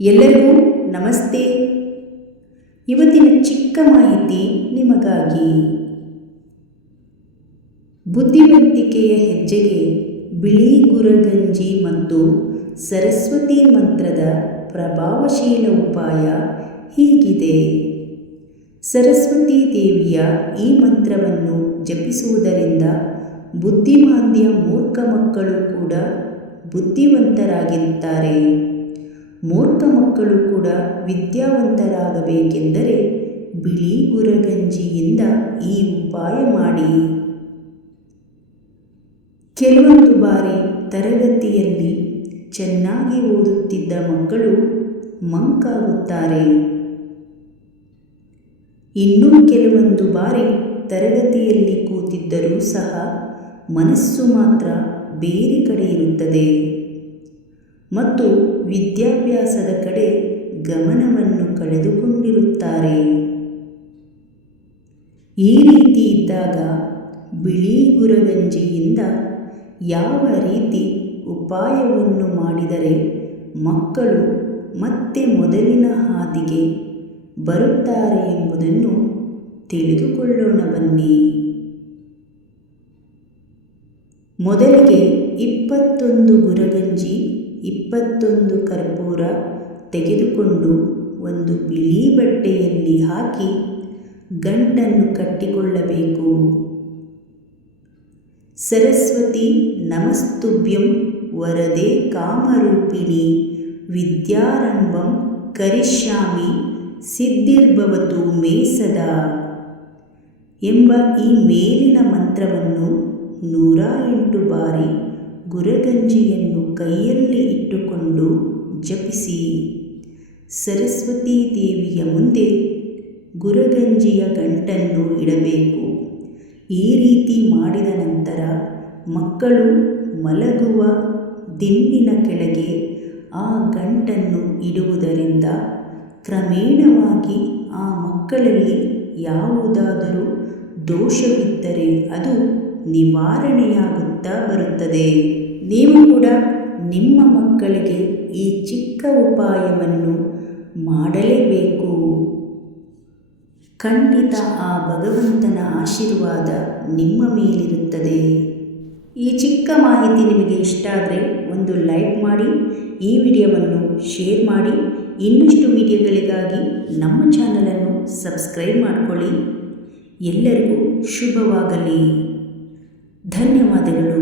ಎಲ್ಲರಿಗೂ ನಮಸ್ತೆ. ಇವತ್ತಿನ ಚಿಕ್ಕ ಮಾಹಿತಿ ನಿಮಗಾಗಿ. ಬುದ್ಧಿವಂತಿಕೆಯ ಹೆಜ್ಜೆಗೆ ಬಿಳಿ ಗುರಗಂಜಿ ಮತ್ತು ಸರಸ್ವತಿ ಮಂತ್ರದ ಪ್ರಭಾವಶೀಲ ಉಪಾಯ ಹೀಗಿದೆ. ಸರಸ್ವತಿ ದೇವಿಯ ಈ ಮಂತ್ರವನ್ನು ಜಪಿಸುವುದರಿಂದ ಬುದ್ಧಿಮಾಂದ್ಯ ಮೂರ್ಖ ಮಕ್ಕಳು ಕೂಡ ಬುದ್ಧಿವಂತರಾಗಿರುತ್ತಾರೆ. ಮೂರ್ಖ ಮಕ್ಕಳು ಕೂಡ ವಿದ್ಯಾವಂತರಾಗಬೇಕೆಂದರೆ ಬಿಳಿ ಗುರಗಂಜಿಯಿಂದ ಈ ಉಪಾಯ ಮಾಡಿ. ಕೆಲವೊಂದು ಬಾರಿ ತರಗತಿಯಲ್ಲಿ ಚೆನ್ನಾಗಿ ಓದುತ್ತಿದ್ದ ಮಕ್ಕಳು ಮಂಕಾಗುತ್ತಾರೆ. ಇನ್ನೂ ಕೆಲವೊಂದು ಬಾರಿ ತರಗತಿಯಲ್ಲಿ ಕೂತಿದ್ದರೂ ಸಹ ಮನಸ್ಸು ಮಾತ್ರ ಬೇರೆ ಕಡೆ ಇರುತ್ತದೆ. ಮತ್ತು ವಿದ್ಯಾಭ್ಯಾಸದ ಕಡೆ ಗಮನವನ್ನು ಕಳೆದುಕೊಂಡಿರುತ್ತಾರೆ. ಈ ರೀತಿ ಇದ್ದಾಗ ಬಿಳಿ ಗುರಗಂಜಿಯಿಂದ ಯಾವ ರೀತಿ ಉಪಾಯವನ್ನು ಮಾಡಿದರೆ ಮಕ್ಕಳು ಮತ್ತೆ ಮೊದಲಿನ ಹಾದಿಗೆ ಬರುತ್ತಾರೆ ಎಂಬುದನ್ನು ತಿಳಿದುಕೊಳ್ಳೋಣ ಬನ್ನಿ. ಮೊದಲಿಗೆ ಇಪ್ಪತ್ತೊಂದು ಗುರಗಂಜಿ ಇಪ್ಪತ್ತೊಂದು ಕರ್ಪೂರ ತೆಗೆದುಕೊಂಡು ಒಂದು ಬಿಳಿ ಬಟ್ಟೆಯಲ್ಲಿ ಹಾಕಿ ಗಂಟನ್ನು ಕಟ್ಟಿಕೊಳ್ಳಬೇಕು. ಸರಸ್ವತಿ ನಮಸ್ತುಭ್ಯಂ ವರದೆ ಕಾಮರೂಪಿಣಿ ವಿದ್ಯಾರಂಭಂ ಕರಿಷ್ಯಾಮಿ ಸಿದ್ಧಿರ್ಭವತು ಮೇ ಸದಾ ಎಂಬ ಈ ಮೇಲಿನ ಮಂತ್ರವನ್ನು ನೂರ ಎಂಟು ಬಾರಿ ಗುರಗಂಜಿಯನ್ನು ಕೈಯಲ್ಲಿ ಇಟ್ಟುಕೊಂಡು ಜಪಿಸಿ, ಸರಸ್ವತೀ ದೇವಿಯ ಮುಂದೆ ಗುರಗಂಜಿಯ ಗಂಟನ್ನು ಇಡಬೇಕು. ಈ ರೀತಿ ಮಾಡಿದ ನಂತರ ಮಕ್ಕಳು ಮಲಗುವ ದಿಂಬಿನ ಕೆಳಗೆ ಆ ಗಂಟನ್ನು ಇಡುವುದರಿಂದ ಕ್ರಮೇಣವಾಗಿ ಆ ಮಕ್ಕಳಲ್ಲಿ ಯಾವುದಾದರೂ ದೋಷವಿದ್ದರೆ ಅದು ನಿವಾರಣೆಯಾಗುತ್ತಾ ಬರುತ್ತದೆ. ನೀವು ಕೂಡ ನಿಮ್ಮ ಮಕ್ಕಳಿಗೆ ಈ ಚಿಕ್ಕ ಉಪಾಯವನ್ನು ಮಾಡಲೇಬೇಕು. ಖಂಡಿತ ಆ ಭಗವಂತನ ಆಶೀರ್ವಾದ ನಿಮ್ಮ ಮೇಲಿರುತ್ತದೆ. ಈ ಚಿಕ್ಕ ಮಾಹಿತಿ ನಿಮಗೆ ಇಷ್ಟ ಆದರೆ ಒಂದು ಲೈಕ್ ಮಾಡಿ, ಈ ವಿಡಿಯೋವನ್ನು ಶೇರ್ ಮಾಡಿ, ಇನ್ನಷ್ಟು ವಿಡಿಯೋಗಳಿಗಾಗಿ ನಮ್ಮ ಚಾನಲನ್ನು ಸಬ್ಸ್ಕ್ರೈಬ್ ಮಾಡಿಕೊಳ್ಳಿ. ಎಲ್ಲರಿಗೂ ಶುಭವಾಗಲಿ. ಧನ್ಯವಾದಗಳು